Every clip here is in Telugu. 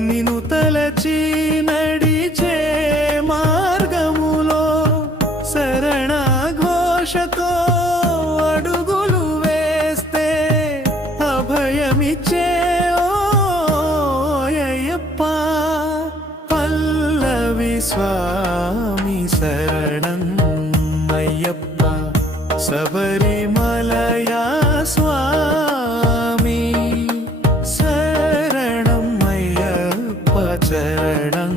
నిను తలచి నడిచే మార్గములో శరణ ఘోషతో అడుగులు వేస్తే అభయమిచ్చే ఓయప్ప పల్లవి స్వామి శరణం అయ్యప్ప శబరిమలయా స్వామి శరణం అయ్యప్ప చరణం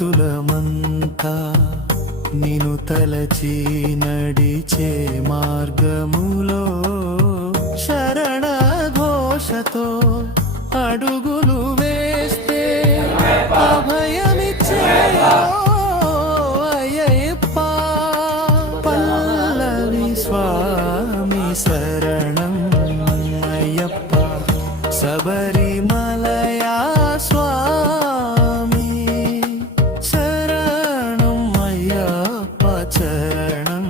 దత్తులమంతా నిను తలచి నడిచే మార్గములో శరణ ఘోషతో అడుగులు వేస్తే అభయమిచ్చే అయ్యప్ప పల్లవి స్వామి శరణం అయ్యప్ప శబరిమలయా స్వామి శరణం అయ్యప్ప చరణం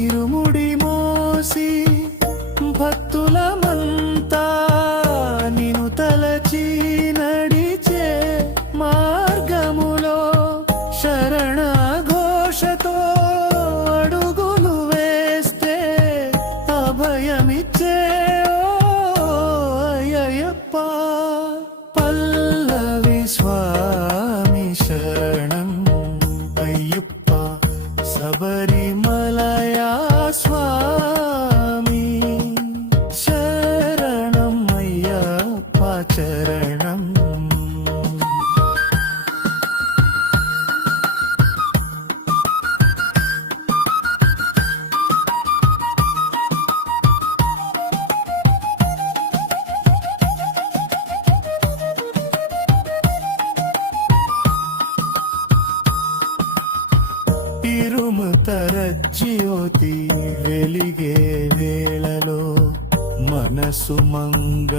ఇరుముడి మోసి భక్తులమంతా నిను తలచి నడిచే మార్గములో శరణ ఘోషతో అడుగులు వేస్తే అభయమిచ్చే అయ్యప్ప పల్లవి స్వామి శరణం అయ్యప్ప శబరిమలయా స్వామి శరణం అయ్యప్ప చరణం ఇరుముతర జ్యోతి వెలిగే వేళలో మనసు మంగళమవునయ్యా